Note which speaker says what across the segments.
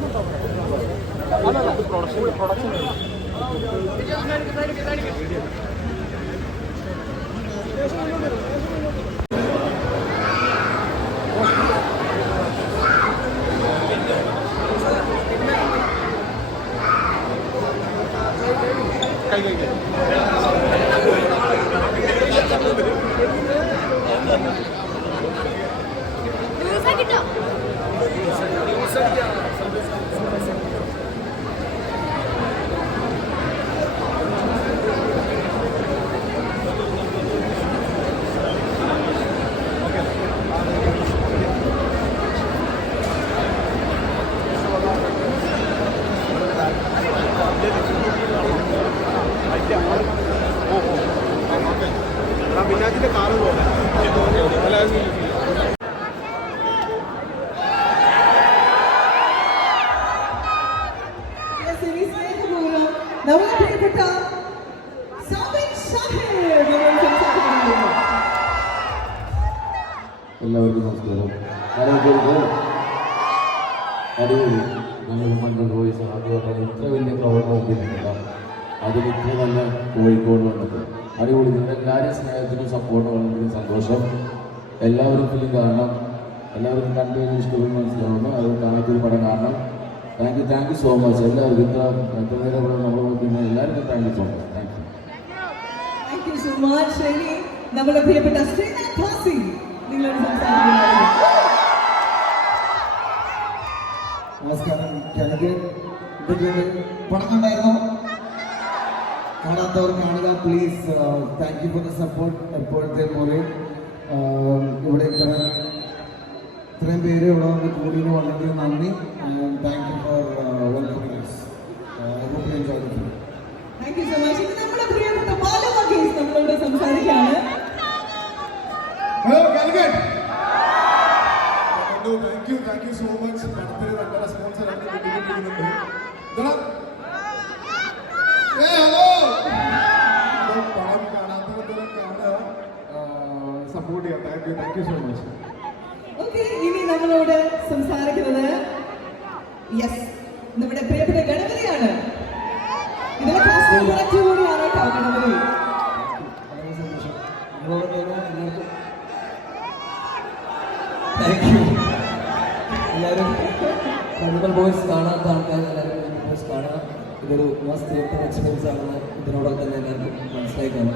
Speaker 1: കിട്ടോ
Speaker 2: പിന്നാക്കിന്റെ പ്രൊഡക്ഷൻ പോലെ
Speaker 3: സ്നേഹപൂർവം നമ്മുടെ പ്രിയപ്പെട്ട കാലം സാഹിബ് നമ്മൾ സംസാരിക്കുന്നു
Speaker 4: എല്ലാവർക്കും നമസ്കാരം. ആരോഗ്യർക്ക് അടിപൊളി. ഞങ്ങൾ മണ്ഡൽ വോയിസ് ആദ്യമായിട്ടാണ് ഇത്ര വലിയ പ്രവർത്തനം അതിലിത്ര തന്നെ കോഴിക്കോട് വന്നത് അടിപൊളി. നിങ്ങളുടെ എല്ലാവരും സ്നേഹത്തിനും സപ്പോർട്ടും വളരെയധികം സന്തോഷം. എല്ലാവരും ഫിലിം കാണണം. എല്ലാവർക്കും കണ്ടു ഇഷ്ടപ്പെടുന്ന ഇഷ്ടപ്പെടും മനസ്സിലാവുന്നു. അത് കാണാത്തൊരു പടം കാണണം. Thank you thank you so much എല്ലാവർക്കും ഇത്ര എത്ര നേരം ഇവിടെ നമ്മൾ നോക്കുന്ന എല്ലാവർക്കും thank you so much thank you
Speaker 3: thank you so much ഇനി നമ്മുടെ പ്രിയപ്പെട്ട ശ്രീനാഥ് ഭാസി നിങ്ങളോട്
Speaker 5: നമസ്കാരം. പടം കണ്ടായിരുന്നു? കാണാത്തവർ കാണുക please thank you for the support എപ്പോഴത്തെ പോലെ ആഹ് ഇവിടെ ഇത്ര ഇത്രയും പേര് ഇവിടെ വന്ന് കൂടിന് വളരെ നന്ദി. Thank you for welcoming enjoy the film
Speaker 3: thank you so much ഇനി നമ്മുടെ പ്രിയപ്പെട്ട ബാലു മകേഷ് നമ്മളോട് സംസാരിക്കുകയാണ്.
Speaker 2: Hello Calicut thank you thank you so much പടത്തിന് നല്ല റെസ്പോൺസ് സപ്പോർട്ട് ചെയ്യാം thank you thank you so much
Speaker 3: okay ഇനി നമ്മളോട് സംസാരിക്കുന്നത് യെസ് നമ്മുടെ പ്രിയപ്പെട്ട ഗണപതിയാണ്. ഇതിലെ കാസ്റ്റിംഗ് ഡയറക്ടർ കൂടിയാണ് കേട്ടോ ഗണപതി.
Speaker 5: താങ്ക് യു എല്ലാവരും മഞ്ഞൾ ബോയ്സ് കാണാത്ത ആൾക്കാർ എല്ലാവരും മഞ്ഞൾ ബോയ്സ് കാണുക. ഇതൊരു മസ്റ്റ് തിയേറ്റർ എക്സ്പീരിയൻസ് ആണെന്ന് ഇതിനോടൊപ്പം തന്നെ എല്ലാവർക്കും മനസ്സിലായി കാണും.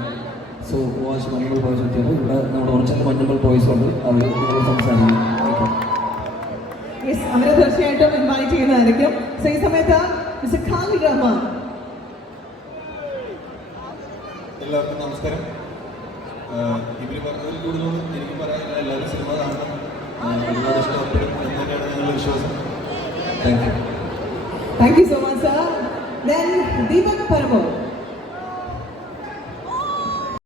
Speaker 5: സോ വാച്ച് മഞ്ഞൾ ബോയ്സ് എത്തിയത് ഇവിടെ നമ്മുടെ കുറച്ചൊക്കെ മഞ്ഞൾ ബോയ്സ് ഉണ്ട്. അവർ സംസാരിക്കും.
Speaker 3: അവരെ തീർച്ചയായിട്ടും ഇൻവൈറ്റ് ചെയ്യുന്നതായിരിക്കും. സോ ഈ സമയത്ത് മിസ്റ്റർ ഖാലിദ് റഹ്മാൻ.
Speaker 6: എല്ലാവർക്കും നമസ്കാരം. ഇവർ പറഞ്ഞതിൽ കൂടുതലൊന്നും എനിക്ക് പറയാനില്ല. എല്ലാവരും സിനിമ കാണണം. ഒരുപാട് ഇഷ്ടപ്പെടും എന്ന് തന്നെയാണ് ഞങ്ങളുടെ വിശ്വാസം. Thank you
Speaker 3: thank you so much sir then Deepak പരമോ.